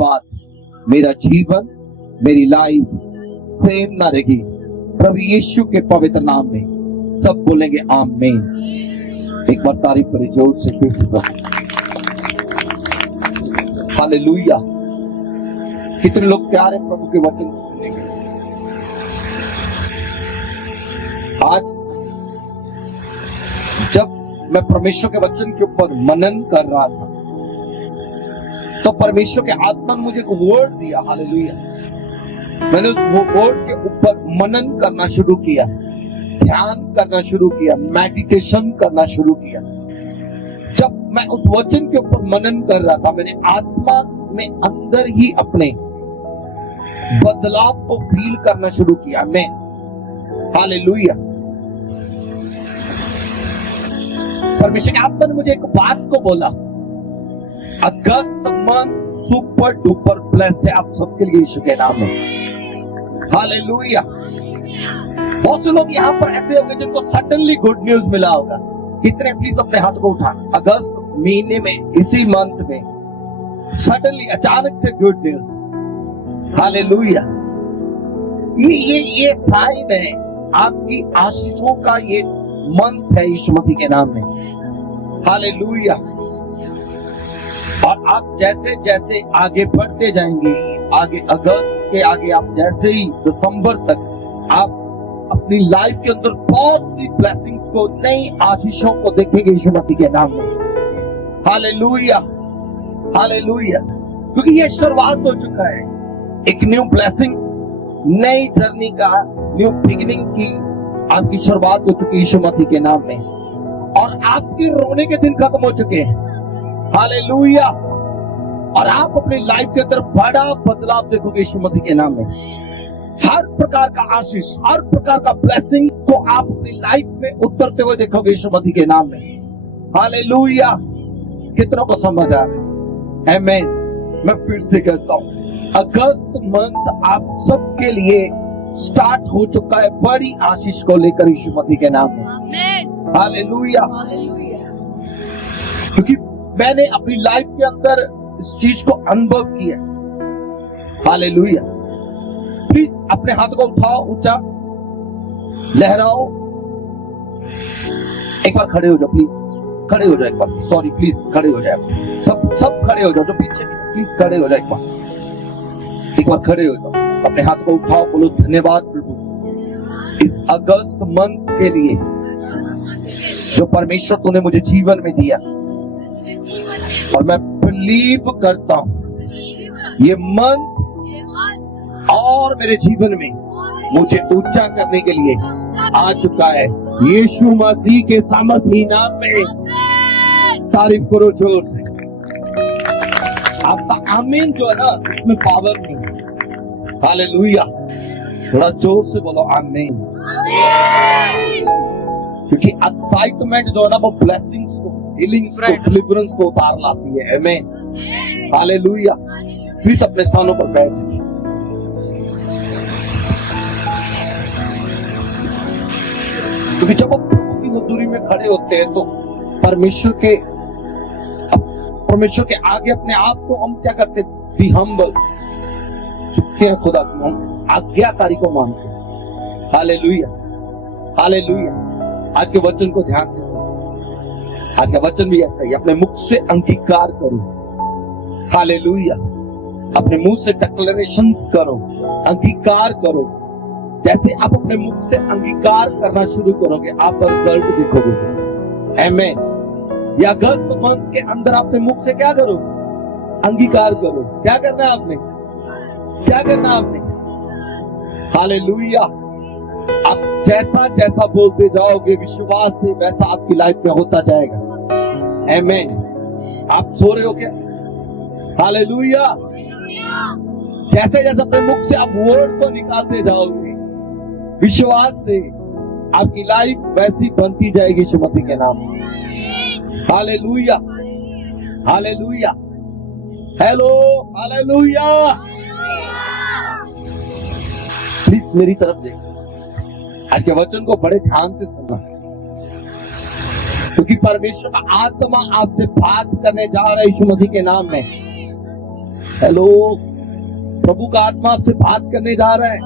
बाद मेरा जीवन, मेरी लाइफ सेम ना रहेगी। प्रभु यीशु के पवित्र नाम में सब बोलेंगे आमीन। एक बार तारीफ करें जोर से फिर से प्रभु। हालेलुया। कितने लोग तैयार हैं प्रभु के वचन को सुनने के लिए? आज जब मैं परमेश्वर के वचन के ऊपर मनन कर रहा था तो परमेश्वर के आत्मा ने मुझे एक वर्ड दिया। हालेलुया। मैंने उस वर्ड के ऊपर मनन करना शुरू किया, ध्यान करना शुरू किया, मेडिटेशन करना शुरू किया। जब मैं उस वचन के ऊपर मनन कर रहा था, मैंने आत्मा में अंदर ही अपने बदलाव को फील करना शुरू किया। मैं हालेलुया। परमेश्वर के आत्मा ने मुझे एक बात को बोला, अगस्त मंथ सुपर डुपर ब्लेस्ड है आप सबके लिए यीशु के नाम में। हालेलुया। बहुत से लोग यहाँ पर ऐसे होंगे जिनको सडनली गुड न्यूज मिला होगा। कितने प्लीज अपने हाथ को उठा, अगस्त महीने में, इसी मंथ में सडनली अचानक से गुड न्यूज। हालेलुया। ये साइन है आपकी आशीषों का, ये मंथ है यीशु मसीह के नाम में। हालेलुया। और आप जैसे जैसे आगे बढ़ते जाएंगे, आगे अगस्त के आगे आप जैसे ही दिसंबर तक आप अपनी लाइफ के अंदर बहुत सी ब्लेसिंग्स को, नई आशीषों को देखेंगे यीशु मसीह के नाम में। हालेलुया। हालेलुया। क्योंकि ये शुरुआत हो चुका है एक न्यू ब्लेसिंग्स, नई जर्नी का, न्यू बिगिनिंग की आपकी शुरुआत हो चुकी है यीशु मसीह के नाम में। और आपके रोने के दिन खत्म हो चुके हैं। हालेलुया। और आप अपनी लाइफ के अंदर बड़ा बदलाव देखोगे यीशु मसीह के नाम में। हर प्रकार का आशीष, हर प्रकार का ब्लेसिंग्स को आप अपनी लाइफ में उतरते हुए देखोगे यीशु मसीह के नाम में। हालेलुया। कितनों को समझ आ रहा है? आमीन। मैं फिर से कहता हूं, अगस्त मंथ आप सबके लिए स्टार्ट हो चुका है बड़ी आशीष को लेकर यीशु मसीह के नाम में। हालेलुया। क्योंकि मैंने अपनी लाइफ के अंदर इस चीज को अनुभव किया। हालेलुया। प्लीज अपने हाथ को उठाओ, ऊंचा लहराओ। एक बार खड़े हो जाओ, प्लीज खड़े हो जाओ एक बार। सॉरी, प्लीज खड़े हो जाओ। सब खड़े हो जाओ, जो पीछे प्लीज खड़े हो जाओ एक बार खड़े हो जाओ। अपने हाथ को उठाओ, बोलो धन्यवाद प्रभु इस अगस्त मंथ के लिए जो परमेश्वर तूने मुझे जीवन में दिया। और मैं बिलीव करता हूं ये मंथ और मेरे जीवन में मुझे ऊंचा करने के लिए आ चुका है यीशु मसीह के सामर्थी नाम में। तारीफ करो जोर से। आपका आमीन जो है ना, उसमें पावर नहीं है। हालेलुया। थोड़ा जोर से बोलो आमीन। क्योंकि एक्साइटमेंट जो है ना, वो ब्लेसिंग्स को, हीलिंग्स को, डिलीवरेंस को उतार लाती है। आमीन। हालेलुया। प्लीज अपने स्थानों पर बैठ जाइए। क्योंकि जब हम प्रभु की हुजूरी में खड़े होते हैं तो परमेश्वर के आगे अपने आप को हम क्या करते? बी हम्बल, झुकते हैं खुदा की, हम आज्ञाकारी को मानते हैं। हालेलुया। हालेलुया। आज के वचन को ध्यान से सुनो। आज का वचन भी ऐसा ही, अपने मुख से अंगीकार करो। हालेलुया। अपने मुंह से डिक्लेरेशंस करो, अंगीकार करो। जैसे आप अपने मुख से अंगीकार करना शुरू करोगे, आप रिजल्ट देखोगे। आमीन। या अगस्त मंथ के अंदर अपने मुख से क्या करो? अंगीकार करो। क्या करना है आपने? क्या करना आपने? हालेलुया। आप जैसा जैसा बोलते जाओगे विश्वास से, वैसा आपकी लाइफ में होता जाएगा। आमीन। आप सो रहे हो क्या? हालेलुया। जैसे जैसे अपने मुख से आप वर्ड को निकालते जाओगे विश्वास से, आपकी लाइफ वैसी बनती जाएगी यीशु मसीह के नाम में। Hallelujah. Hallelujah. Hello. Hallelujah. Please मेरी तरफ देखो। आज के वचन को बड़े ध्यान से सुनना, क्योंकि परमेश्वर का आत्मा आपसे बात करने जा रहा है यीशु मसीह के नाम में। हेलो, प्रभु का आत्मा आपसे बात करने जा रहा है।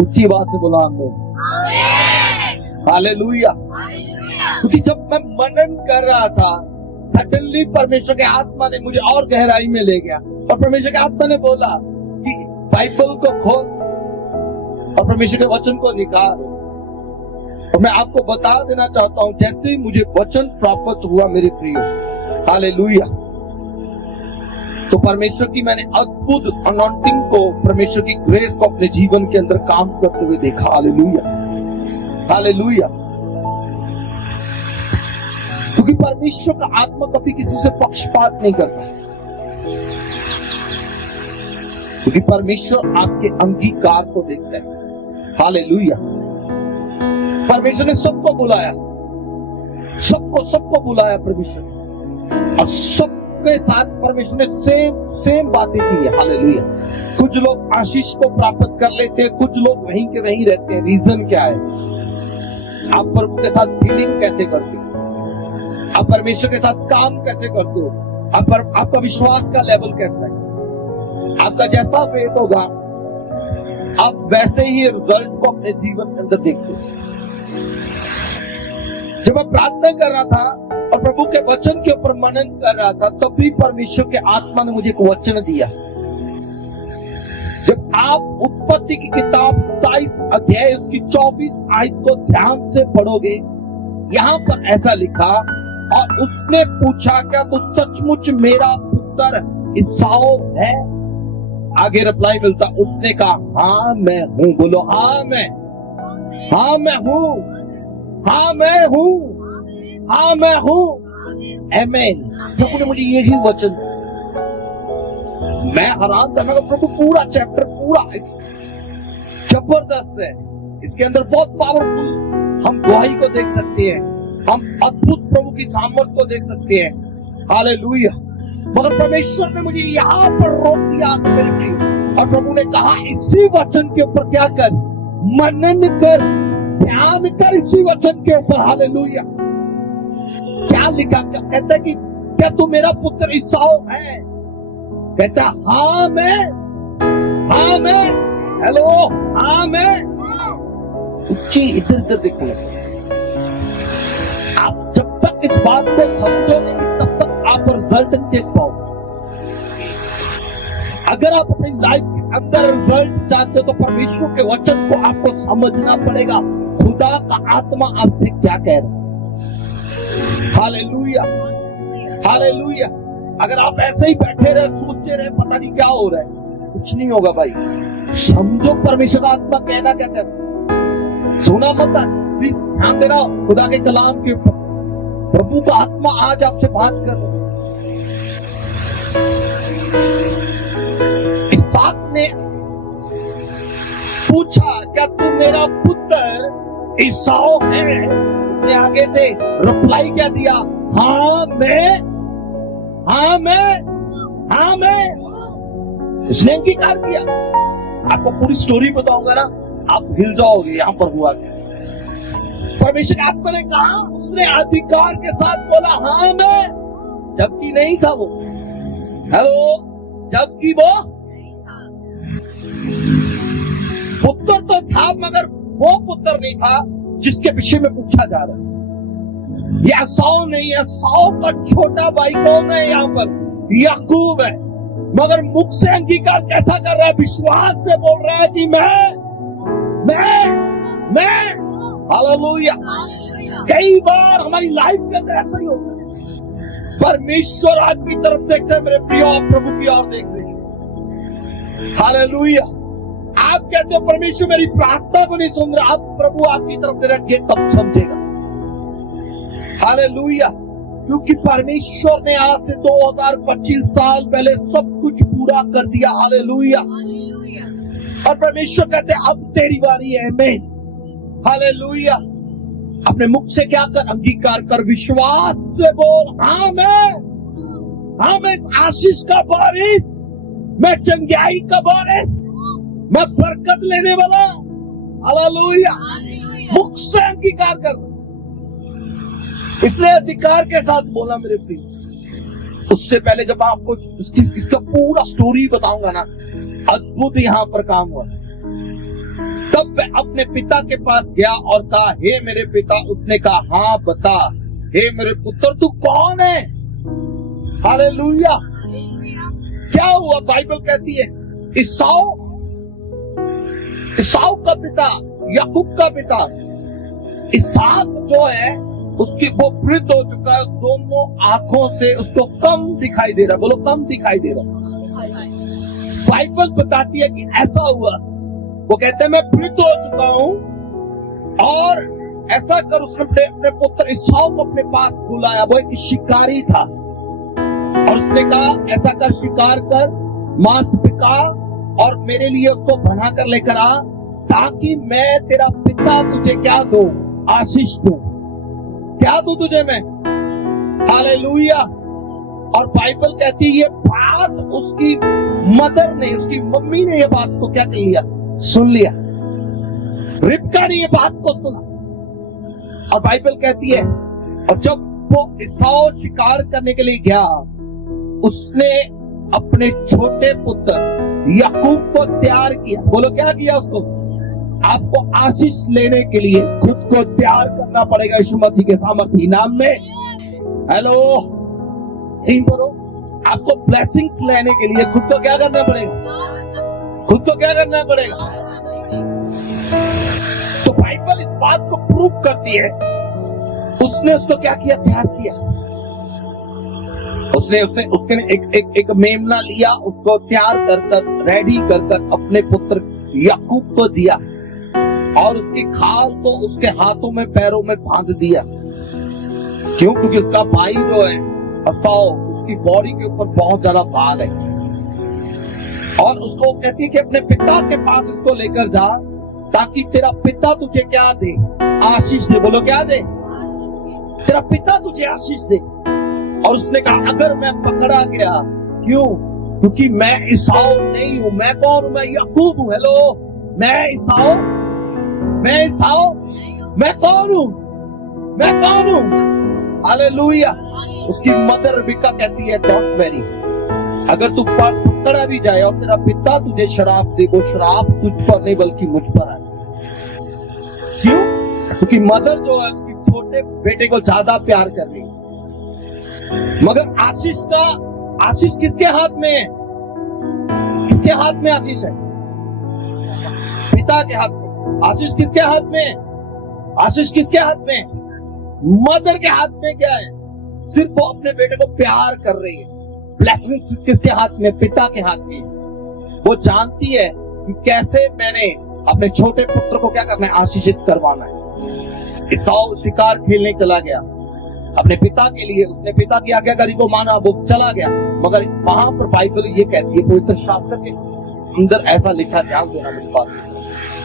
ऊंची आवाज से बोला आमीन। हालेलुया। क्योंकि जब मैं मनन कर रहा था, सडनली परमेश्वर के आत्मा ने मुझे और गहराई में ले गया और परमेश्वर के आत्मा ने बोला कि बाइबल को खोल और परमेश्वर के वचन को निकाल। और मैं आपको बता देना चाहता हूं, जैसे ही मुझे वचन प्राप्त हुआ मेरे प्रिय, हालेलुया, तो परमेश्वर की मैंने अद्भुत अनॉइंटिंग को, परमेश्वर की ग्रेस को अपने जीवन के अंदर काम करते हुए देखा। Hallelujah, hallelujah. क्योंकि परमेश्वर का आत्मा कभी किसी से पक्षपात नहीं करता, क्योंकि परमेश्वर आपके अंगीकार को देखता है। हालेलुया। परमेश्वर ने सबको बुलाया, सबको बुलाया परमेश्वर ने, और सबके साथ परमेश्वर ने सेम बातें की है। हालेलुया। कुछ लोग आशीष को प्राप्त कर लेते हैं, कुछ लोग वहीं के वहीं रहते हैं। रीजन क्या है? आप प्रभु के साथ डीलिंग कैसे करते हो, आप परमेश्वर के साथ काम कैसे करते हो, आपका विश्वास का लेवल कैसा है, आपका जैसा फेथ होगा आप वैसे ही रिजल्ट को अपने जीवन के अंदर देखते हो। जब मैं प्रार्थना कर रहा था और प्रभु के वचन के ऊपर मनन कर रहा था, तब भी परमेश्वर के आत्मा ने मुझे एक वचन दिया। जब आप उत्पत्ति की किताब 27 अध्याय उसकी 24 आयत को ध्यान से पढ़ोगे, यहां पर ऐसा लिखा, और उसने पूछा, क्या तू सचमुच मेरा पुत्र ईसाऊ है? आगे रिप्लाई मिलता, उसने कहा, हाँ मैं हूं। बोलो हाँ मैं हूं, हाँ मैं हूं, हाँ मैं हूं। आमीन। प्रभु ने मुझे यही वचन, मैं हैरान था। मैं प्रभु पूरा चैप्टर पूरा जबरदस्त है, इसके अंदर बहुत पावरफुल हम गवाही को देख सकते हैं, हम अद्भुत प्रभु की सामर्थ को देख सकते हैं। हालेलुया। मगर परमेश्वर ने मुझे यहाँ पर रोक दिया मेरे प्रिय, और प्रभु ने कहा इसी वचन के ऊपर क्या कर, मनन कर, ध्यान कर इसी वचन के ऊपर। हालेलुया। क्या लिखा? कहता है कि क्या तू मेरा पुत्र ईसाऊ है? कहता हाँ मैं, हाँ मैं। हेलो, हाँ मैं। इधर देखो, आप जब तक इस बात को समझोगे तब तक आप रिजल्ट नहीं देख पाओगे। अगर आप अपनी लाइफ के अंदर रिजल्ट चाहते हो तो परमेश्वर के वचन को आपको समझना पड़ेगा, खुदा का आत्मा आपसे क्या कह रहा है। Hallelujah, hallelujah. अगर आप ऐसे ही बैठे रहे, सोचते रहे, पता नहीं क्या हो रहा है, कुछ नहीं होगा भाई। समझो परमेश्वर का आत्मा कहना क्या चाहता है। सुना मत, प्लीज ध्यान देना खुदा के कलाम के ऊपर। प्रभु का आत्मा आज आपसे बात कर रहा है। इसहाक ने पूछा, क्या तू मेरा पुत्र ईसाऊ है? उसने आगे से रिप्लाई क्या दिया? हाँ मैं, हाँ मैं, हाँ मैं। उसने अंगीकार किया। आपको पूरी स्टोरी बताऊंगा ना, आप हिल जाओगे यहां पर हुआ क्या। परमेश्वर के आत्मा ने कहा, उसने अधिकार के साथ बोला हाँ मैं, जबकि नहीं था वो। हेलो, जबकि वो पुत्र तो था, मगर वो पुत्र नहीं था जिसके विषय में पूछा जा रहा है। यह ईसाऊ नहीं है, ईसाऊ का छोटा भाई कौन है यहाँ पर? याकूब है। मगर मुख से अंगीकार कैसा कर रहा है? विश्वास से बोल रहा है कि मैं। हालेलुया। कई बार हमारी लाइफ के अंदर ऐसा ही होता है। परमेश्वर आपकी तरफ देखते हैं मेरे प्रियो, आप प्रभु की ओर देख रहे हैं। हालेलुया। आप कहते हो परमेश्वर मेरी प्रार्थना को नहीं सुन रहा, आप प्रभु आपकी तरफ देख के कब समझेगा। हालेलुया। क्योंकि परमेश्वर ने आज से 2025 साल पहले सब कुछ पूरा कर दिया। हालेलुया। और परमेश्वर कहते अब तेरी बारी है। आमीन। हालेलुया। अपने मुख से क्या कर? अंगीकार कर, विश्वास से बोल हाँ मैं इस आशीष का बारिश, मैं चंगाई का बारिश, मैं बरकत लेने वाला। हालेलुया। मुख से अंगीकार कर, इसलिए अधिकार के साथ बोला मेरे प्रिय। उससे पहले जब आपको इसका पूरा स्टोरी बताऊंगा ना, अद्भुत यहां पर काम हुआ। तब मैं अपने पिता के पास गया और कहा, हे मेरे पिता। उसने कहा, हाँ बता, हे मेरे पुत्र तू कौन है? हालेलुया। क्या हुआ? बाइबल कहती है ईसाऊ का पिता, याकूब का पिता इसहाक जो है, उसकी वो वृद्ध हो चुका है, दोनों आंखों से उसको कम दिखाई दे रहा। बोलो कम दिखाई दे रहा। बाइबल बताती है कि ऐसा हुआ। वो कहते हैं मैं वृद्ध हो चुका हूं, और ऐसा कर उसने अपने पुत्र ईसाऊ को अपने पास बुलाया। वो एक शिकारी था, और उसने कहा ऐसा कर, शिकार कर, मांस पिका और मेरे लिए उसको बना कर लेकर आ, ताकि मैं तेरा पिता तुझे क्या दूं? आशीष दूं। क्या दूं तुझे मैं? हालेलुया। और बाइबल कहती है ये बात उसकी मदर ने, उसकी मम्मी ने ये बात को क्या कर लिया? सुन लिया। रिबका ने ये बात को सुना। और बाइबल कहती है, और जब वो ईसाऊ शिकार करने के लिए गया, उसने अपने छोटे पुत्र याकूब को तैयार किया। बोलो क्या किया उसको? आपको आशीष लेने के लिए खुद को तैयार करना पड़ेगा यीशु मसीह के सामर्थी नाम में। हेलो, करो। आपको ब्लेसिंग्स लेने के लिए खुद को क्या करना पड़ेगा? खुद को क्या करना पड़ेगा? तो बाइबल इस बात को प्रूफ करती है। उसने उसको क्या किया? तैयार किया। उसने एक मेमना लिया, उसको तैयार कर रेडी कर अपने पुत्र याकूब को दिया, और उसकी खाल को उसके हाथों में पैरों में बांध दिया। क्यों? क्योंकि उसका भाई जो है ईसाऊ, उसकी बॉडी के ऊपर बहुत ज्यादा बाल है, और उसको कहती है कि अपने पिता के पास इसको लेकर जा, ताकि तेरा पिता तुझे क्या दे? आशीष दे। बोलो क्या दे? तेरा पिता तुझे आशीष दे। और उसने कहा अगर मैं पकड़ा गया, क्यों? क्योंकि मैं ईसाऊ नहीं हूं। मैं कौन हूं? मैं याकूब हूं। हेलो, मैं ईसाऊ मैं कौन हूं? मैं कौन हूं? हालेलुया। उसकी मदर रिबका कहती है डोंट वेरी, अगर तू पकड़ा भी जाए और तेरा पिता तुझे शराब दे, वो शराब तुझ पर नहीं बल्कि मुझ पर आए। क्यों? क्योंकि मदर जो है उसकी छोटे बेटे को ज्यादा प्यार कर रही है। मगर आशीष किसके हाथ में है? किसके हाथ में आशीष है? पिता के हाथ में। आशीष किसके हाथ में है? आशीष किसके हाथ में है? मदर के हाथ में। क्या है? सिर्फ वो अपने बेटे को प्यार कर रही है। ब्लेसिंग्स किसके हाथ में? पिता के हाथ में। वो जानती है कि कैसे मैंने अपने छोटे पुत्र को क्या करना है? आशीषित करवाना है। ईसाऊ शिकार खेलने चला गया अपने पिता के लिए। उसने पिता की आज्ञाकारी को माना, वो चला गया। मगर वहां पर बाइबल ये कहती है, पवित्र शास्त्र के अंदर ऐसा लिखा, ध्यान देना मेरी बात।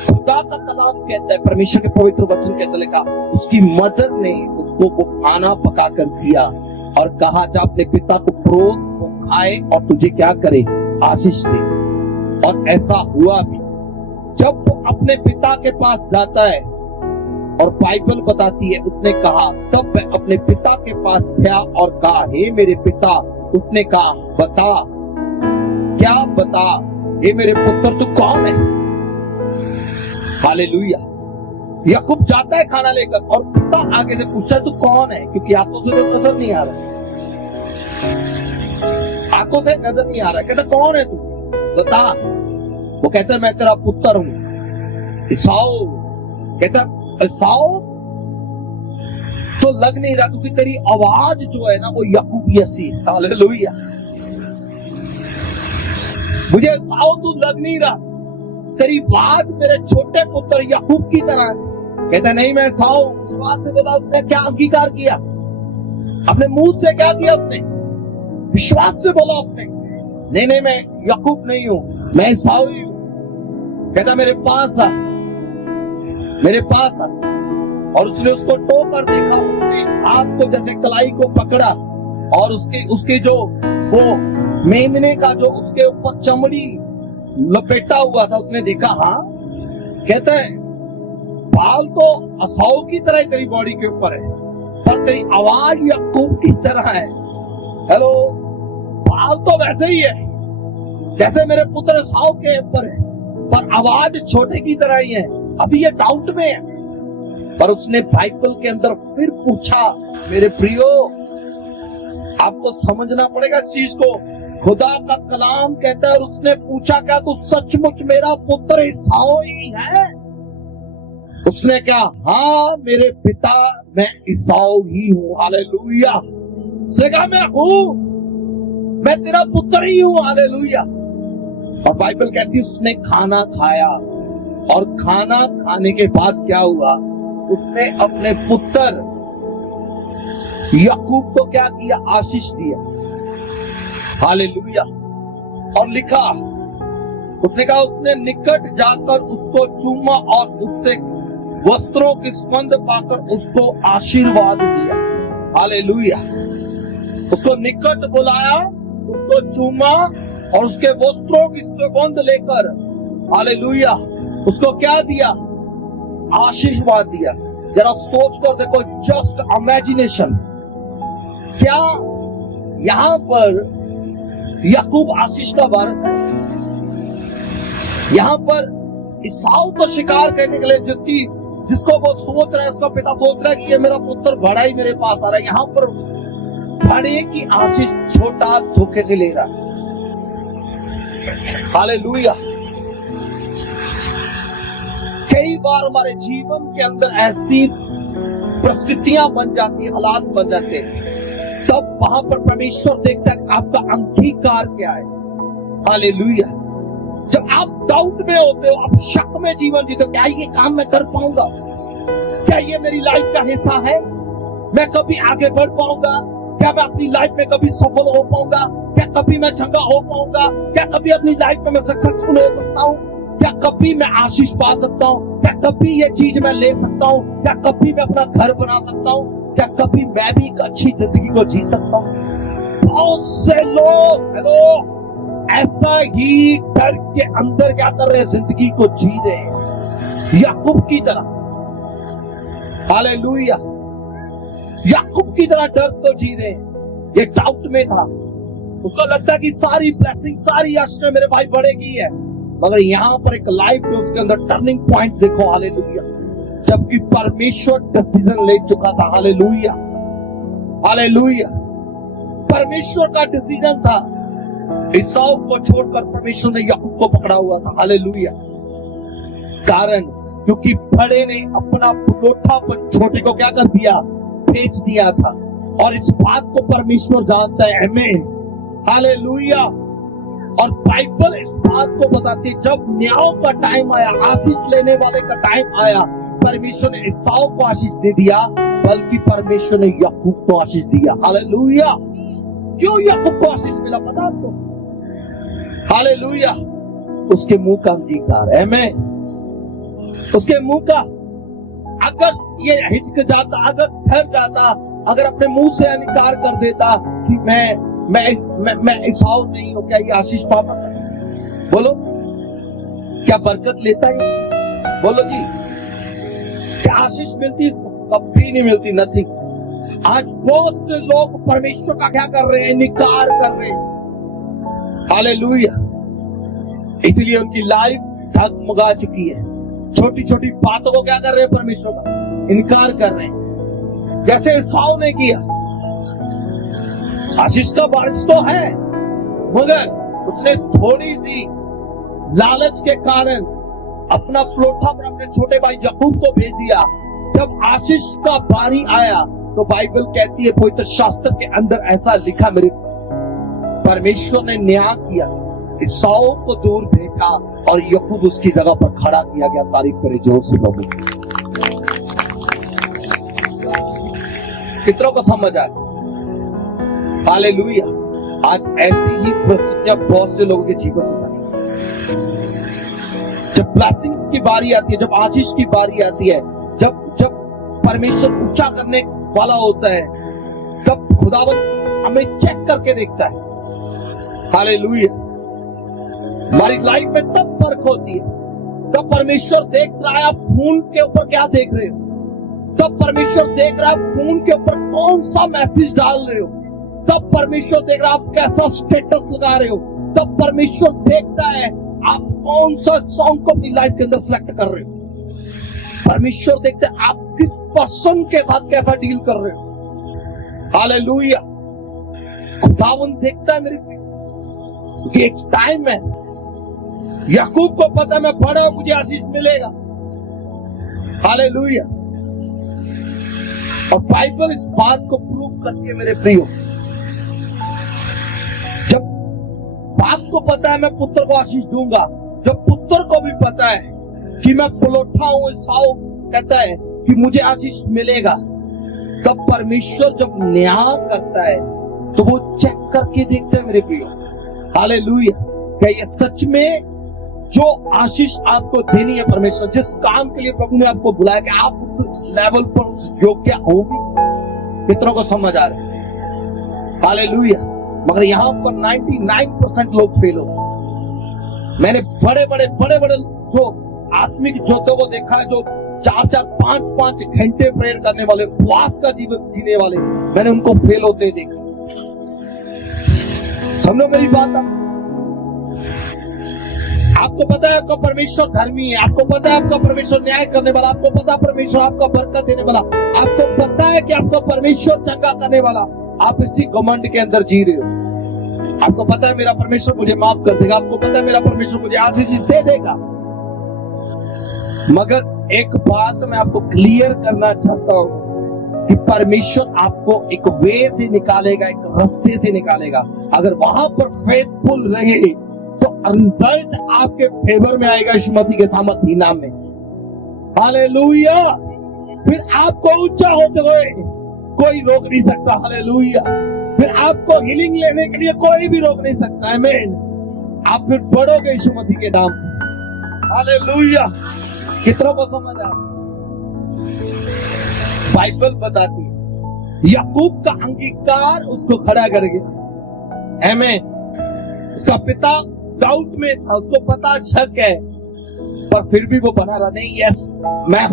खुदा का कलाम कहता है, परमेश्वर के पवित्र वचन कहता लिखा, उसकी मदर ने उसको वो खाना पका कर दिया और कहा जा अपने पिता को परोस, वो खाए और तुझे क्या करे? आशीष दे। और ऐसा हुआ भी। जब वो अपने पिता के पास जाता है, और बाइबल बताती है उसने कहा, तब मैं अपने पिता के पास गया और कहा, हे मेरे पिता। उसने कहा बता। क्या बता? हे मेरे पुत्र तू कौन है? हालेलुया। याकूब जाता है खाना लेकर, और पिता आगे से पूछता है तू कौन है? क्योंकि आंखों से तो नजर नहीं आ रहा, आंखों से नजर नहीं आ रहा। कहता कौन है तू? बता। वो कहता है मैं तेरा पुत्र हूं ईसाऊ। कहता ईसाऊ तो लग नहीं रहा, क्योंकि तेरी आवाज जो है ना वो याकूब जैसी है। हालेलुया। मुझे ईसाऊ तू लग नहीं रहा, तेरी बात मेरे छोटे पुत्र याकूब की तरह है। कहता नहीं मैं ईसाऊ। विश्वास से बोला। उसने क्या अंगीकार किया? अपने मुंह से क्या किया उसने? विश्वास से बोला उसने, नहीं मैं याकूब नहीं हूं, मैं ईसाऊ ही हूं। कहता मेरे पास आ, मेरे पास आ। और उसने उसको टो कर देखा, उसने हाथ को जैसे कलाई को पकड़ा, और उसके जो वो मेमने का जो उसके ऊपर चमड़ी लपेटा हुआ था, उसने देखा। हाँ, कहता है बाल तो ईसाऊ की तरह ही तेरी बॉडी के ऊपर है, पर तेरी आवाज याकूब की तरह है। हेलो, बाल तो वैसे ही है जैसे मेरे पुत्र एसाव के ऊपर है, पर आवाज छोटे की तरह ही है। अभी ये डाउट में है, पर उसने बाइबल के अंदर फिर पूछा। मेरे प्रियो, आपको समझना पड़ेगा इस चीज को। खुदा का कलाम कहता है, और उसने पूछा, क्या तू सचमुच मेरा पुत्र एसाव ही है? उसने क्या, हाँ मेरे पिता, मैं एसाव ही हूँ। हालेलुया। उसने कहा, मैं हूँ, मैं तेरा पुत्र ही हूँ। हालेलुया। और बाइबल कहती है उसने खाना खाया, और खाना खाने के बाद क्या हुआ, उसने अपने पुत्र याकूब को क्या किया, आशीष दिया। हालेलुया। और लिखा, उसने कहा, उसने निकट जाकर उसको चूमा और उससे वस्त्रों की सुगंध पाकर उसको आशीर्वाद दिया। हालेलुया। उसको निकट बुलाया, उसको चूमा और उसके वस्त्रों की सुगंध लेकर, हालेलुया, उसको क्या दिया, आशीर्वाद दिया। जरा सोच कर देखो, जस्ट इमेजिनेशन, क्या यहां पर याकूब आशीष का वारिस है? यहां पर एसाव तो शिकार करने के लिए जिसको वो सोच रहा है, उसका पिता सोच रहा है कि ये मेरा पुत्र बड़ा ही मेरे पास आ रहा है, यहां पर बड़े की आशीष छोटा धोखे से ले रहा है। हालेलुया। कई बार हमारे जीवन के अंदर ऐसी परिस्थितियां बन जाती, हालात बन जाते हैं, तब वहां पर परमेश्वर देखता है कि आपका अंगीकार क्या है। हालेलुया। जब आप डाउट में होते हो, आप शक में जीवन जीते हो, क्या ये काम मैं कर पाऊंगा, क्या ये मेरी लाइफ का हिस्सा है, मैं कभी आगे बढ़ पाऊंगा, क्या मैं अपनी लाइफ में कभी सफल हो पाऊंगा, क्या कभी मैं चंगा हो पाऊंगा, क्या कभी अपनी लाइफ में मैं सक्सेसफुल हो सकता हूँ, क्या कभी मैं आशीष पा सकता हूँ, क्या कभी ये चीज मैं ले सकता हूँ, क्या कभी मैं अपना घर बना सकता हूँ, क्या कभी मैं भी एक अच्छी जिंदगी को जी सकता हूँ। बहुत से लोग हेलो ऐसा ही डर के अंदर क्या कर रहे हैं, जिंदगी को जी रहे हैं, याकूब की तरह। हालेलुया। याकूब की तरह डर को जी रहे हैं। ये डाउट में था, उसको लगता है कि सारी ब्लेसिंग, सारी आशीष मेरे भाई बढ़ेगी है, मगर यहां पर एक लाइफ है, उसके अंदर टर्निंग पॉइंट देखो। हालेलुया। जबकि परमेश्वर डिसीजन ले चुका था। हालेलुया। हालेलुया। परमेश्वर का डिसीजन था। एसाव को छोड़कर परमेश्वर ने याकूब को पकड़ा हुआ था। हालेलुया। कारण क्योंकि बड़े ने अपना पुरोठापन छोटे को क्या कर दिया, बेच दिया था। और इस बात को परमेश्वर जानता है। आमीन। हालेलुया। और बाइबल इस बात को बताती है, जब न्याय का टाइम आया, आशीष लेने वाले का टाइम आया, परमेश्वर ने एसाव को आशीष दे दिया, बल्कि परमेश्वर ने याकूब को आशीष दिया। हालेलुया। क्यों याकूब को आशीष मिला पता आपको? हालेलुया। उसके मुंह का अंगीकार है। मैं उसके मुंह का, अगर ये हिचक जाता, अगर ठहर जाता, अगर अपने मुंह से इनकार कर देता कि मैं एसाव नहीं हूं, क्या ये आशीष पाता? बोलो, क्या बरकत लेता है? बोलो जी, क्या आशीष मिलती? कभी नहीं मिलती। नथिंग। आज बहुत से लोग परमेश्वर का क्या कर रहे हैं, इनकार कर रहे हैं। हालेलुया। इसलिए उनकी लाइफ डगमगा चुकी है। छोटी छोटी बातों को क्या कर रहे हैं, परमेश्वर का इनकार कर रहे हैं, जैसे एसाव ने किया। आशीष का वारिस तो है, मगर उसने थोड़ी सी लालच के कारण अपना प्लोठापन अपने छोटे भाई याकूब को भेज दिया। जब आशीष का बारी आया तो बाइबल कहती है, पवित्र शास्त्र के अंदर ऐसा लिखा, मेरे परमेश्वर ने न्याय किया, एसाव को दूर भेजा और याकूब उसकी जगह पर खड़ा किया गया। तारीफ करे जोर से प्रभु। कितनों को समझ आया? हालेलुया। आज ऐसी ही परिस्थितियां बहुत से लोगों के जीवन में बनी। जब ब्लेसिंग्स की बारी आती है, जब आशीष की बारी आती है, जब परमेश्वर ऊंचा करने वाला होता है, तब खुदावन हमें चेक करके देखता है। हालेलुया। हमारी लाइफ में तब फर्क होती है, तब परमेश्वर देख रहा है आप फोन के ऊपर क्या देख रहे हो, तब परमेश्वर देख रहा है फोन के ऊपर कौन सा मैसेज डाल रहे हो, तब परमेश्वर देख रहा है आप कैसा स्टेटस लगा रहे हो। तब परमेश्वर देखता है आप कौन सा सॉन्ग को अपनी लाइफ के अंदर सिलेक्ट कर रहे हो। परमेश्वर देखता है आप किस पर्सन के साथ कैसा डील कर रहे हो। हालेलुया। खुदावंद देखता है मेरे कि एक टाइम है, याकूब को पता है मैं बड़ा मुझे आशीष मिलेगा। हालेलुया। और बाइबल इस बात को प्रूव करती है मेरे प्रियो। जब बाप को पता है मैं पुत्र को आशीष दूंगा, जब पुत्र को भी पता है कि मैं पलोठा हूं, एसाव कहता है कि मुझे आशीष मिलेगा, तब परमेश्वर जब न्याय करता है तो वो चेक करके देखता है मेरे प्रियो। हालेलुया। क्या ये सच में जो आशीष आपको देनी है परमेश्वर, जिस काम के लिए प्रभु ने आपको बुलाया, कि आप उस लेवल पर उस योग्य होगी? कितनों को समझ आ रहा है? हालेलुया। मगर यहां पर 99% लोग फेल हो। मैंने बड़े बड़े जो आत्मिक जोतों को देखा है, जो 4-4, 5-5 घंटे प्रेयर करने वाले, उपवास का जीवन जीने वाले, मैंने उनको फेल होते देखा। समझो मेरी बात। आपको पता है आपका परमेश्वर धर्मी है, आपको पता है आपका परमेश्वर न्याय करने वाला, आपको पता है परमेश्वर आपका बरकत देने वाला, आपको पता है कि आपका परमेश्वर चंगा करने वाला, आप इसी घमंड के अंदर जी रहे हो। आपको पता है मेरा परमेश्वर मुझे माफ कर देगा, आपको पता है मेरा परमेश्वर मुझे आशीष दे देगा। मगर एक बात मैं आपको क्लियर करना चाहता हूं कि परमेश्वर आपको एक वे से निकालेगा, एक रास्ते से निकालेगा। अगर वहां पर फेथफुल रहे तो रिजल्ट आपके फेवर में आएगा यीशु मसीह के सामर्थी नाम में। हालेलुया। फिर आपको ऊंचा होते हुए कोई रोक नहीं सकता। हालेलुया। फिर आपको हीलिंग लेने के लिए कोई भी रोक नहीं सकता। आमीन। आप फिर बढ़ोगे यीशु मसीह के नाम से। हालेलुया। कितनों को समझ आ? बाइबल बताती है याकूब का अंगीकार उसको खड़ा कर गया। आमीन। उसका पिता डाउट में था, उसको पता शक है, पर फिर भी वो बना रहा, नहीं, यस मैं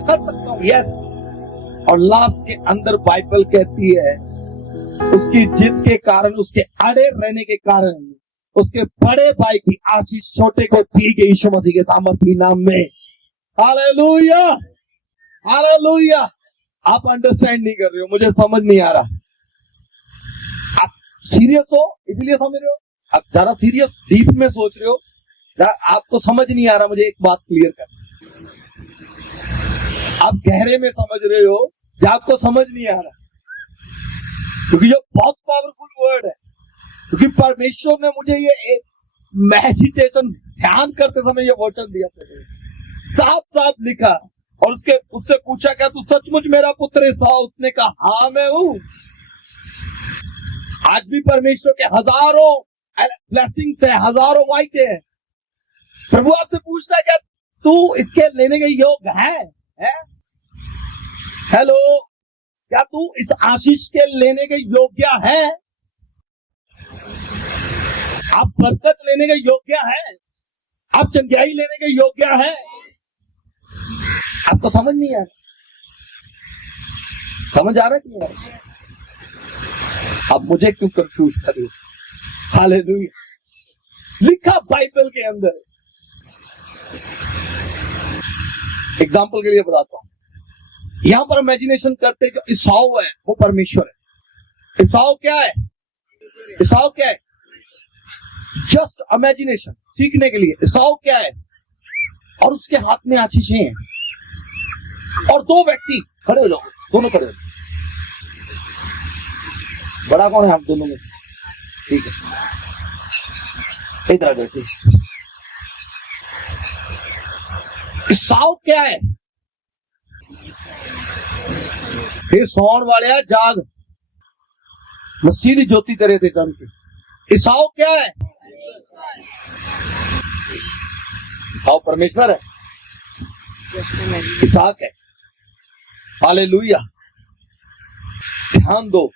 कर सकता हूं, यस। और लास्ट के अंदर बाइबल कहती है उसकी जिद के कारण, उसके अड़े रहने के कारण उसके बड़े भाई की आशीष छोटे को दी गई यीशु मसीह के सामर्थी नाम में। हालेलुया। हालेलुया। आप अंडरस्टैंड नहीं कर रहे हो, मुझे समझ नहीं आ रहा। आप सीरियस हो इसलिए समझ रहे हो, आप ज्यादा सीरियस डीप में सोच रहे हो, आपको समझ नहीं आ रहा। मुझे एक बात क्लियर कर, आप गहरे में समझ रहे हो या आपको समझ नहीं आ रहा? क्योंकि ये बहुत पावरफुल वर्ड है, क्योंकि परमेश्वर ने मुझे ये मेडिटेशन ध्यान करते समय ये वचन दिया था, साफ साफ लिखा। और उससे पूछा क्या तू सचमुच मेरा पुत्र एसाव? उसने कहा हाँ मैं हूं। आज भी परमेश्वर के हजारों ब्लेसिंग्स है, हजारों वायदे हैं। प्रभु आपसे पूछता है क्या तू इसके लेने के योग्य है? हेलो, क्या तू इस आशीष के लेने के योग्य है? आप बरकत लेने के योग्य है? आप चंगाई लेने के योग्य है? आपको समझ नहीं आ रहा? समझ आ रहा कि नहीं आ रहा? अब मुझे क्यों कंफ्यूज कर रहे हो? हालेलुया। लिखा बाइबल के अंदर। एग्जाम्पल के लिए बताता हूं। यहां पर इमेजिनेशन करते जो एसाव है वो परमेश्वर है। एसाव क्या है? एसाव क्या है? जस्ट इमेजिनेशन सीखने के लिए। एसाव क्या है? और उसके हाथ में आशीषें हैं और दो व्यक्ति खड़े हो जाओ, दोनों खड़े हो। बड़ा कौन है आप दोनों में? ठीक है, इधर आ जाओ। एसाव क्या है? हे सौन वाले जाग, मैं सीधी ज्योति करे थे चम के। एसाव क्या है? एसाव परमेश्वर है, इसहाक है। हालेलुया। ध्यान दो,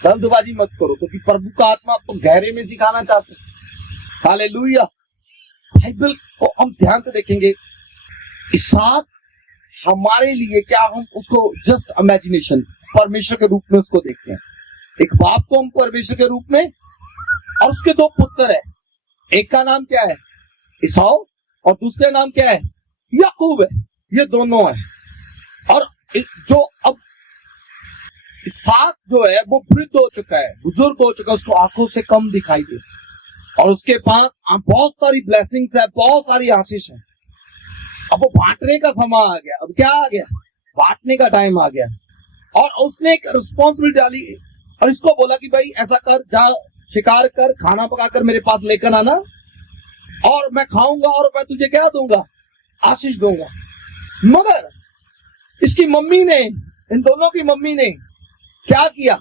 जल्दबाजी मत करो, क्योंकि प्रभु का आत्मा आपको गहरे में सिखाना चाहते हैं। हालेलुया। बाइबल को हम ध्यान से देखेंगे। इसहाक हमारे लिए क्या, हम उसको जस्ट इमेजिनेशन, परमेश्वर के रूप में उसको देखते हैं। एक बाप को हम परमेश्वर के रूप में, और उसके दो पुत्र है, एक का नाम क्या है ईसाऊ और दूसरे का नाम क्या है याकूब है। ये दोनों है। और जो अब इसहाक जो है वो वृद्ध हो चुका है, बुजुर्ग हो चुका है, उसको आंखों से कम दिखाई दे, और उसके पास बहुत सारी ब्लेसिंग्स है, बहुत सारी आशीष है। अब वो बांटने का समय आ गया। अब क्या आ गया? बांटने का टाइम आ गया। और उसने एक रिस्पॉन्सिबिलिटी डाली और इसको बोला कि भाई ऐसा कर, जा शिकार कर, खाना पकाकर मेरे पास लेकर आना, और मैं खाऊंगा और मैं तुझे क्या दूंगा? आशीष दूंगा। मगर इसकी मम्मी ने, इन दोनों की मम्मी ने क्या किया?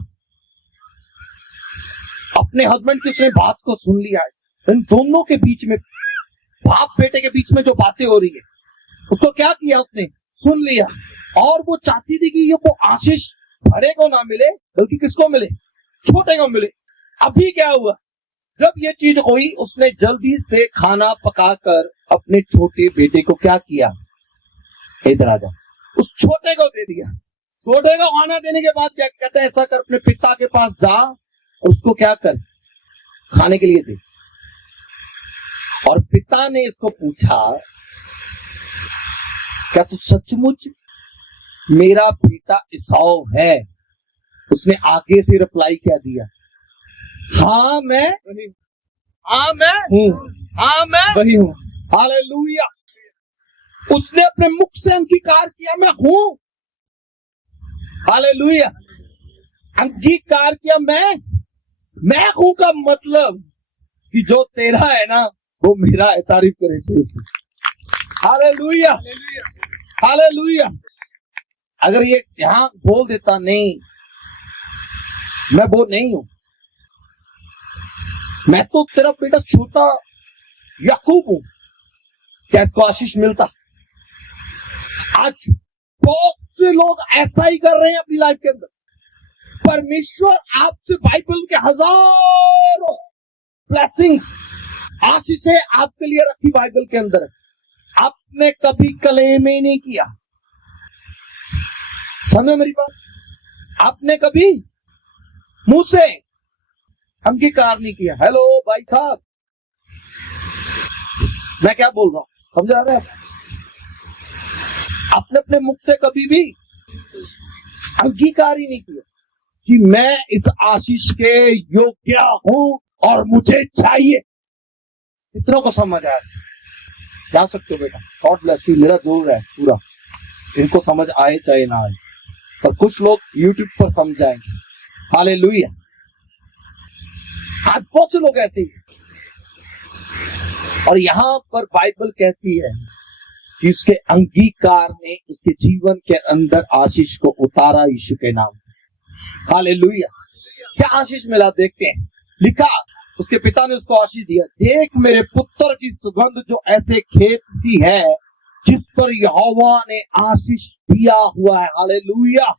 अपने हस्बैंड की उसने बात को सुन लिया। इन दोनों के बीच में, बाप बेटे के बीच में जो बातें हो रही है, उसको क्या किया? उसने सुन लिया। और वो चाहती थी कि ये वो आशीष बड़े को ना मिले, बल्कि किसको मिले? छोटे को मिले। अभी क्या हुआ? जब ये चीज हुई, उसने जल्दी से खाना पकाकर अपने छोटे बेटे को क्या किया? इधर आ जा, उस छोटे को दे दिया। छोटे को खाना देने के बाद क्या कहते हैं? ऐसा कर, अपने पिता के पास जा और उसको क्या कर, खाने के लिए दे। और पिता ने इसको पूछा, क्या तू सचमुच मेरा बेटा ईसाऊ है? उसने आगे से रिप्लाई क्या दिया? हाँ मैं हूँ, हाँ मैं वही हूँ। हालेलुया। उसने अपने मुख से अंगीकार किया, मैं हूँ। हालेलुया। अंगीकार किया, मैं हूँ का मतलब कि जो तेरा है ना वो मेरा है। तारीफ करे। Hallelujah, hallelujah. अगर ये यहां बोल देता, नहीं मैं वो नहीं हूं, मैं तो तेरा बेटा छोटा याकूब हूं, क्या इसको आशीष मिलता? आज बहुत से लोग ऐसा ही कर रहे हैं अपनी लाइफ के अंदर। परमेश्वर आपसे बाइबल के हजारों ब्लेसिंग्स, आशीषें आपके लिए रखी बाइबल के अंदर, आपने कभी क्लेम ही नहीं किया। समझो मेरी बात? आपने कभी मुंह से अंगीकार नहीं किया। हेलो भाई साहब, मैं क्या बोल रहा हूं, समझ रहे हैं? आपने अपने मुख से कभी भी अंगीकार ही नहीं किया कि मैं इस आशीष के योग्य हूं और मुझे चाहिए। कितनों को समझ आया? जा सकते हो बेटा, गॉड ब्लेस यू। मेरा जोर है पूरा, इनको समझ आए चाहे ना आए, पर कुछ लोग यूट्यूब पर समझ जाएंगे। हालेलुया। आज बहुत से लोग ऐसे ही, और यहां पर बाइबल कहती है कि उसके अंगीकार ने उसके जीवन के अंदर आशीष को उतारा यीशु के नाम से। हालेलुया। क्या आशीष मिला देखते हैं। लिखा, उसके पिता ने उसको आशीष दिया, देख मेरे पुत्र की सुगंध जो ऐसे खेत सी है जिस पर यहोवा ने आशीष दिया हुआ है। हालेलुया।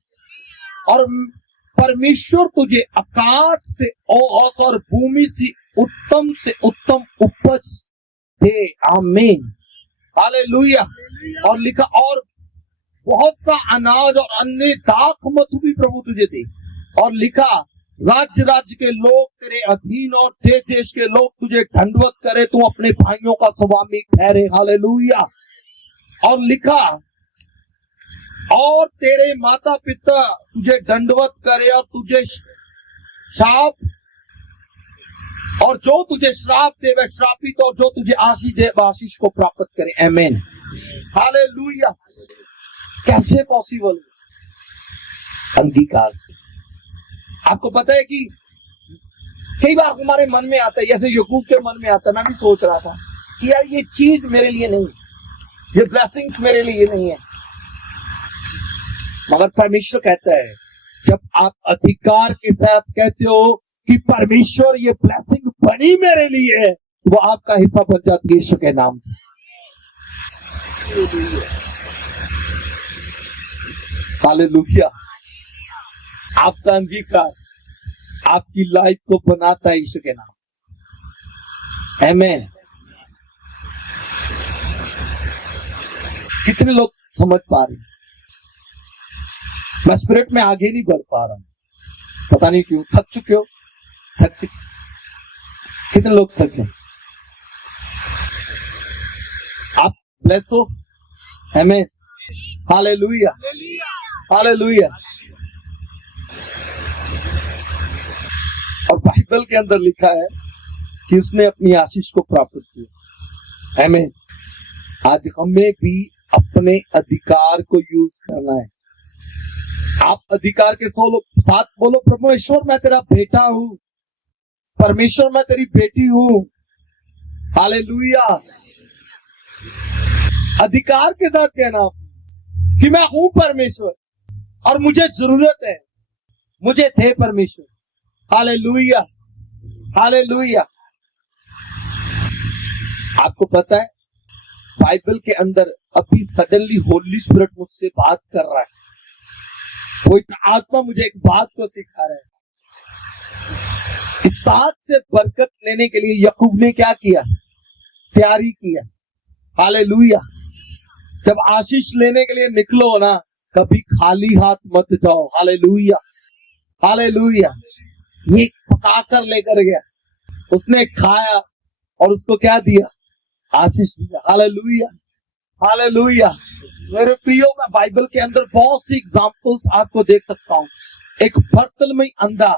और परमेश्वर तुझे आकाश से ओस और भूमि से उत्तम उपज दे। आमीन। हालेलुया। और लिखा, और बहुत सा अनाज और अन्य दाख मधु भी प्रभु तुझे दे। और लिखा, राज्य के लोग तेरे अधीन और देश देश के लोग तुझे दंडवत करे, तू अपने भाइयों का स्वामी ठहरे। हालेलुया। और लिखा, और तेरे माता पिता तुझे दंडवत करे और तुझे शाप, और जो तुझे श्राप दे वह श्रापित, और जो तुझे आशीष दे वह आशीष को प्राप्त करे। आमीन। हालेलुया। कैसे पॉसिबल? अंगीकार से। आपको पता है कि कई बार हमारे मन में आता है, जैसे याकूब के मन में आता है, मैं भी सोच रहा था कि यार ये चीज मेरे लिए नहीं, ये ब्लेसिंग्स मेरे लिए नहीं है। मगर परमेश्वर कहता है, जब आप अधिकार के साथ कहते हो कि परमेश्वर ये ब्लेसिंग बनी मेरे लिए है, वो आपका हिस्सा बन जाती है यीशु के नाम से। हालेलुया। आपका अंगीकार आपकी लाइफ को बनाता है यीशु के नाम। आमीन। कितने लोग समझ पा रहे हैं? मैं स्पिरिट में आगे नहीं बढ़ पा रहा हूं, पता नहीं क्यों। थक चुके हो? थक चुके? कितने लोग थके? आप ब्लेस हो? आमीन, हालेलुया, हालेलुया। और बाइबल के अंदर लिखा है कि उसने अपनी आशीष को प्राप्त किया। आमीन। आज हमें भी अपने अधिकार को यूज करना है। आप अधिकार के साथ बोलो, परमेश्वर मैं तेरा बेटा हूं, परमेश्वर मैं तेरी बेटी हूं। हालेलुया। अधिकार के साथ कहना कि मैं हूं परमेश्वर और मुझे जरूरत है, मुझे थे परमेश्वर। Hallelujah, hallelujah. आपको पता है बाइबल के अंदर अभी सडनली होली स्पिरिट मुझसे बात कर रहा है। कोई आत्मा मुझे एक बात को सिखा रहा है। इस साथ से बरकत लेने के लिए याकूब ने क्या किया? तैयारी किया। हालेलुया। जब आशीष लेने के लिए निकलो ना, कभी खाली हाथ मत जाओ। Hallelujah, hallelujah. ये पका कर लेकर गया, उसने खाया और उसको क्या दिया? आशीष दिया। Hallelujah, hallelujah. मेरे प्रियो, मैं बाइबल के अंदर बहुत सी एग्जाम्पल्स आपको देख सकता हूं। एक बर्तन में अंधा,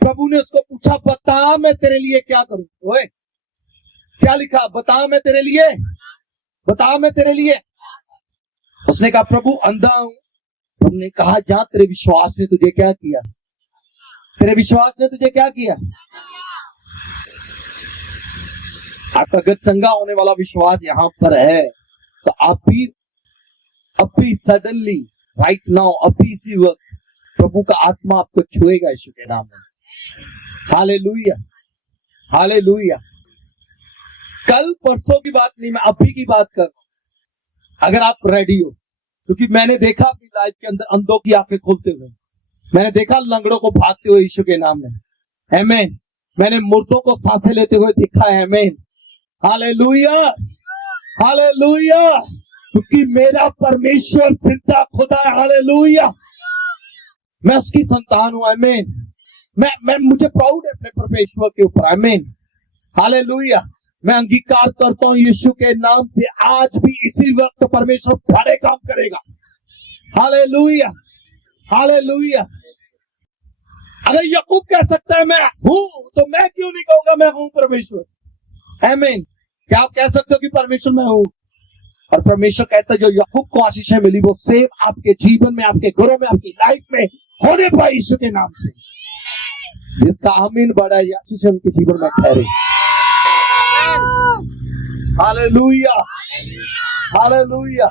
प्रभु ने उसको पूछा, बता मैं तेरे लिए क्या करूं? ओए, क्या लिखा? बता मैं तेरे लिए, बता मैं तेरे लिए। उसने कहा प्रभु अंधा हूं। प्रभु ने कहा जा, तेरे विश्वास ने तुझे क्या किया? तेरे विश्वास ने तुझे क्या किया? आपका अगर चंगा होने वाला विश्वास यहां पर है तो आप भी अभी सडनली, राइट नाउ, अभी इसी वक्त प्रभु का आत्मा आपको छुएगा यीशु के नाम में। Hallelujah, hallelujah. कल परसों की बात नहीं, मैं अभी की बात कर रहा हूं। अगर आप रेडी हो, क्योंकि मैंने देखा अपनी लाइफ के अंदर अंधों की आंखें खोलते हुए, मैंने देखा लंगड़ों को भागते हुए यीशु के नाम में। आमीन। मैंने मुर्दों को सांसें लेते हुए देखा है। आमीन, हालेलुया, हालेलुया। क्योंकि मेरा परमेश्वर जिंदा खुदा है। हालेलुया। मैं उसकी संतान हूं। आमीन। मैं मुझे प्राउड है अपने परमेश्वर के ऊपर। आमीन, हालेलुया। मैं अंगीकार करता हूं यीशु के नाम से, आज भी इसी वक्त परमेश्वर बड़े काम करेगा। Hallelujah, hallelujah. अगर याकूब कह सकता है मैं हूं, तो मैं क्यों नहीं कहूंगा मैं हूं परमेश्वर? आमीन। क्या आप कह सकते हो कि परमेश्वर मैं हूं? और परमेश्वर कहता है जो याकूब को आशीषें मिली वो सेम आपके जीवन में, आपके घरों में, आपकी लाइफ में होने पाए यीशु के नाम से। जिसका आमीन बड़ा है, आशीषें उनके जीवन में ठहरे। Hallelujah, hallelujah.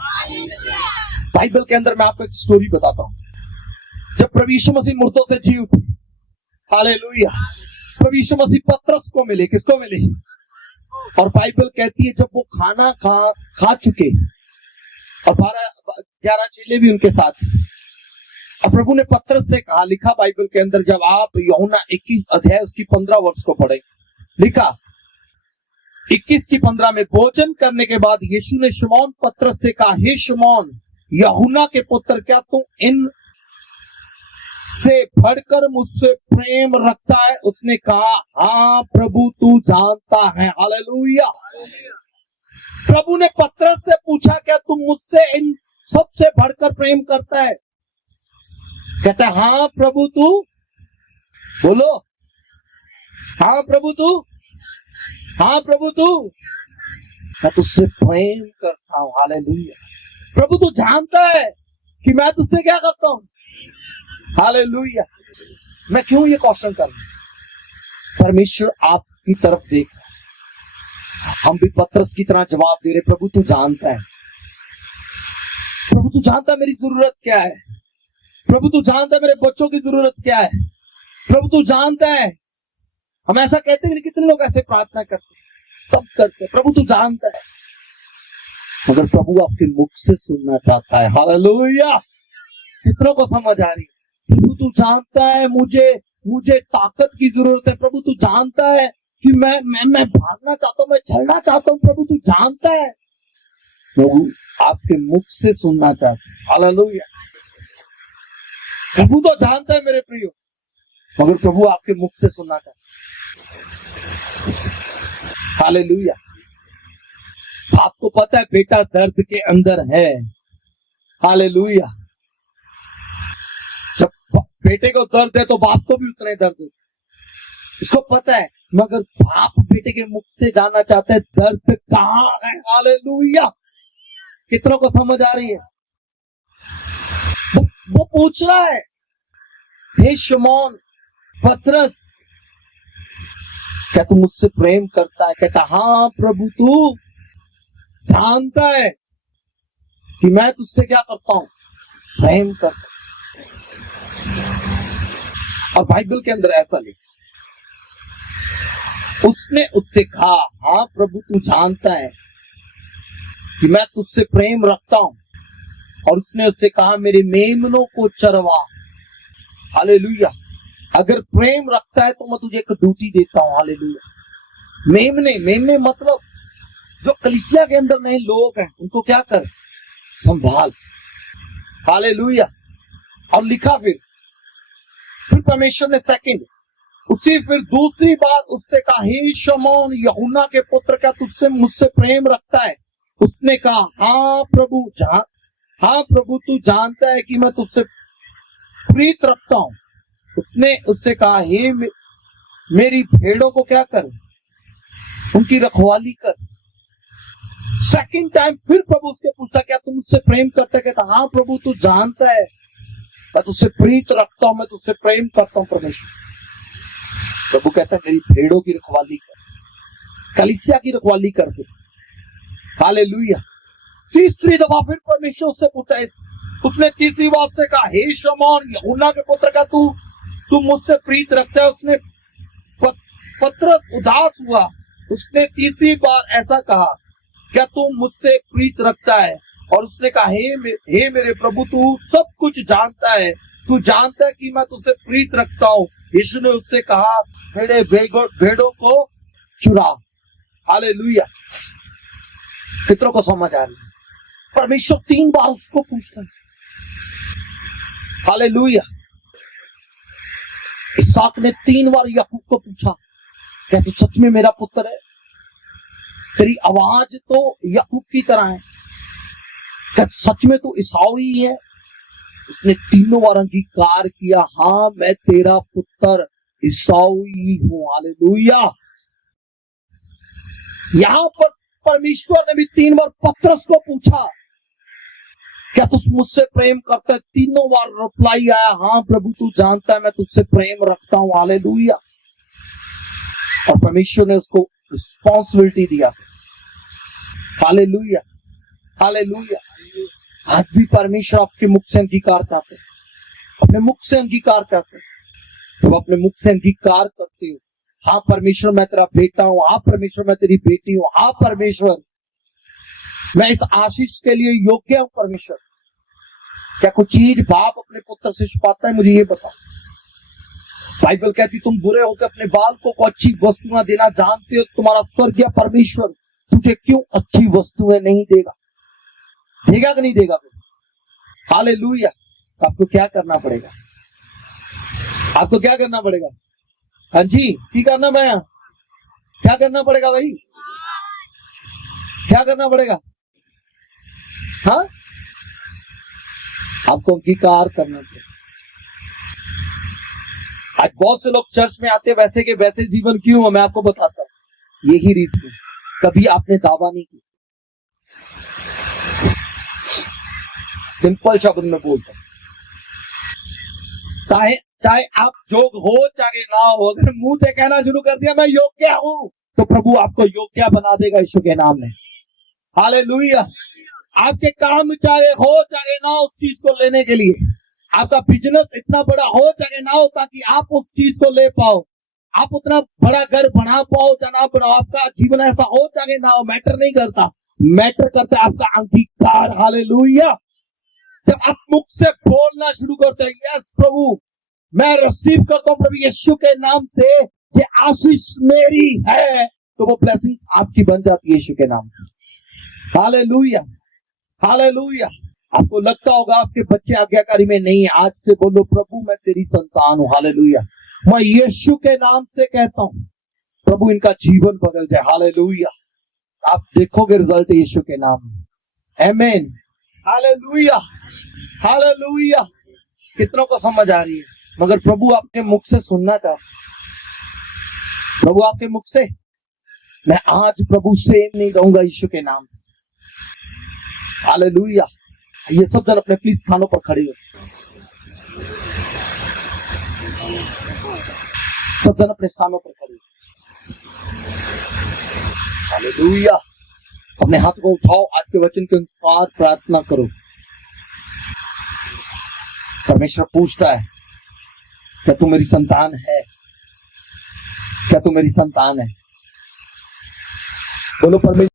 बाइबल के अंदर मैं आपको एक स्टोरी बताता हूं। जब प्रभु यीशु मसीह मुर्दों से जी उठे, हालेलुया, प्रभु यीशु मसीह पतरस को मिले। किसको मिले? और बाइबल कहती है जब वो खाना खा चुके और 12-11 चेले भी उनके साथ, और प्रभु ने पतरस से कहा, लिखा बाइबल के अंदर, जब आप यूहन्ना 21 अध्याय उसकी 15 वर्ष को पढ़े, लिखा 21 की 15 में, भोजन करने के बाद यीशु ने शमौन पतरस से कहा, हे शमौन यूहन्ना के पुत्र, क्या तू इन से बढ़कर मुझसे प्रेम रखता है? उसने कहा, हाँ प्रभु तू जानता है। हालेलुया। प्रभु ने पतरस से पूछा, क्या तुम मुझसे इन सबसे बढ़कर प्रेम करता है? कहता है, हाँ प्रभु तू, बोलो, हाँ प्रभु तू, हाँ प्रभु तू, मैं तुझसे प्रेम करता हूं। हालेलुया। प्रभु तू जानता है कि मैं तुझसे क्या करता हूं। हालेलुया। मैं क्यों ये क्वेश्चन कर रहा हूं? परमेश्वर आपकी तरफ देख रहा है। हम भी पतरस की तरह जवाब दे रहे, प्रभु तू जानता है, प्रभु तू जानता है मेरी जरूरत क्या है, प्रभु तू जानता है मेरे बच्चों की जरूरत क्या है, प्रभु तू जानता है। हम ऐसा कहते हैं, कितने लोग ऐसे प्रार्थना करते हैं? सब करते हैं, प्रभु तू जानता है। मगर प्रभु आपके मुख से सुनना चाहता है। हालेलुया। कितनों को समझ आ रही है? प्रभु तू जानता है मुझे ताकत की जरूरत है। प्रभु तू जानता है कि मैं भागना चाहता हूं, मैं चलना चाहता हूं। प्रभु तू जानता है। प्रभु आपके मुख से सुनना चाहता है। हालेलुया। प्रभु तो जानता है मेरे प्रियो, मगर प्रभु आपके मुख से सुनना चाहता है। हालेलुया। आपको पता है बेटा दर्द के अंदर है। हालेलुया। जब बेटे को दर्द है तो बाप को भी उतना ही दर्द है, इसको पता है, मगर बाप बेटे के मुख से जानना चाहता है दर्द कहां है। हालेलुया। कितनों को समझ आ रही है? वो पूछ रहा है, हे शमौन पतरस, क्या तू मुझसे प्रेम करता है? कहता हाँ प्रभु, तू जानता है कि मैं तुझसे क्या करता हूं, प्रेम करता हूं। और बाइबल के अंदर ऐसा लिखा, उसने उससे कहा हाँ प्रभु, तू जानता है कि मैं तुझसे प्रेम रखता हूं। और उसने उससे कहा मेरे मेमनों को चरवा। हालेलुया। अगर प्रेम रखता है तो मैं तुझे एक ड्यूटी देता हूं। हालेलुया। मेमने मतलब जो कलीसिया के अंदर नए लोग हैं उनको क्या कर, संभाल। हालेलुया। और लिखा फिर परमेश्वर ने सेकंड उसी फिर दूसरी बार उससे कहा हे शमौन यूहन्ना के पुत्र, का तुझसे मुझसे प्रेम रखता है? उसने कहा हाँ प्रभु तू जानता है कि मैं तुझसे प्रीत रखता हूं। उसने उससे कहा हे मेरी भेड़ों को क्या कर, उनकी रखवाली कर। सेकंड टाइम फिर प्रभु उसके पूछता क्या तुम मुझसे प्रेम करते? कहता हाँ प्रभु, तू जानता है मैं तुझसे प्रीत रखता हूं, मैं तुझसे प्रेम करता हूं। परमेश्वर प्रभु कहता है मेरी भेड़ों की रखवाली कर, कलीसिया की रखवाली कर। फिर हालेलुया। तीसरी दफा फिर परमेश्वर उससे पूछा, उसने तीसरी बार से कहा हे शमौन यूहन्ना के पुत्र, का तू मुझसे प्रीत रखता है? उसने पतरस उदास हुआ। उसने तीसरी बार ऐसा कहा क्या तू मुझसे प्रीत रखता है? और उसने कहा हे मेरे प्रभु, तू सब कुछ जानता है, तू जानता है कि मैं तुझसे प्रीत रखता हूं। यीशु ने उससे कहा मेरे भेड़ों को चुरा। हालेलुया। कितनों को समझ आ रही है? परमेश्वर 3 बार उसको पूछता है। हालेलुया। इसहाक ने 3 बार याकूब को पूछा क्या तू सच में मेरा पुत्र है? तेरी आवाज तो याकूब की तरह है, क्या सच में तू ईसाऊ ही है? उसने 3 बार अंगीकार किया हाँ मैं तेरा पुत्र ईसाऊ ही हूं। हालेलुया। यहां पर परमेश्वर ने भी 3 बार पतरस को पूछा क्या तू मुझसे प्रेम करता है? 3 बार रिप्लाई आया हाँ प्रभु, तू जानता है मैं तुझसे प्रेम रखता हूं। हालेलुया। और परमेश्वर ने उसको रिस्पॉन्सिबिलिटी दिया। हालेलुया। हालेलुया। आज भी परमेश्वर आपके मुख से अंगीकार चाहते हैं, अपने मुख से अंगीकार चाहते हैं। जब अपने मुख से अंगीकार करते हो हाँ परमेश्वर मैं तेरा बेटा हूं, हाँ परमेश्वर मैं तेरी बेटी हूं, हाँ परमेश्वर मैं इस आशीष के लिए योग्य हूं। परमेश्वर क्या कोई चीज बाप अपने पुत्र से छुपाता है? मुझे ये बताओ। बाइबल कहती तुम बुरे होकर अपने बालकों को अच्छी वस्तुएं देना जानते हो, तुम्हारा स्वर्गीय परमेश्वर तुझे क्यों अच्छी वस्तुएं नहीं देगा? देगा कि नहीं देगा? हालेलुया। आपको क्या करना पड़ेगा? आपको क्या करना पड़ेगा? हाँ जी, की करना भैया? क्या करना पड़ेगा भाई? क्या करना पड़ेगा? हाँ, आपको अंगीकार करना पड़ेगा। आज बहुत से लोग चर्च में आते वैसे के वैसे जीवन क्यों हो, मैं आपको बताता हूं। यही रीजन, कभी आपने दावा नहीं किया। सिंपल शब्द में बोलता हूं, चाहे आप जोग हो चाहे ना हो, अगर मुंह से कहना शुरू कर दिया मैं योग्य हूं, तो प्रभु आपको योग्य बना देगा यीशु के नाम में। हालेलुया। आपके काम चाहे हो चाहे ना, उस चीज को लेने के लिए आपका बिजनेस इतना बड़ा हो चाहे ना हो, ताकि आप उस चीज को ले पाओ, आप उतना बड़ा घर बना पाओ चाहे ना बनाओ, आपका जीवन ऐसा हो चाहे ना हो, मैटर नहीं करता। मैटर करता है आपका अंगीकार। हालेलुया। जब आप मुख से बोलना शुरू करते हैं यस प्रभु मैं रिसीव करता हूं प्रभु यीशु के नाम से, ये आशीष मेरी है, तो वो ब्लेसिंग्स आपकी बन जाती है यीशु के नाम से। हालेलुया। हालेलुया। आपको लगता होगा आपके बच्चे आज्ञाकारी में नहीं है, आज से बोलो प्रभु मैं तेरी संतान हूं। हालेलुया। मैं यीशु के नाम से कहता हूं, प्रभु इनका जीवन बदल जाए। हालेलुया। आप देखोगे रिजल्ट यीशु के नाम में। आमीन। हालेलुया। हालेलुया। कितनों को समझ आ रही है? मगर प्रभु आपके मुख से सुनना चाहता, प्रभु आपके मुख से, मैं आज प्रभु सेम नहीं रहूंगा यीशु के नाम से। हालेलुया। ये सब जन अपने प्लीज स्थानों पर खड़े हो, सब जन अपने स्थानों पर खड़े हो। हालेलुया। अपने हाथ को उठाओ, आज के वचन के अनुसार प्रार्थना करो। परमेश्वर पूछता है, क्या तू मेरी संतान है? क्या तू मेरी संतान है? बोलो परमेश्वर।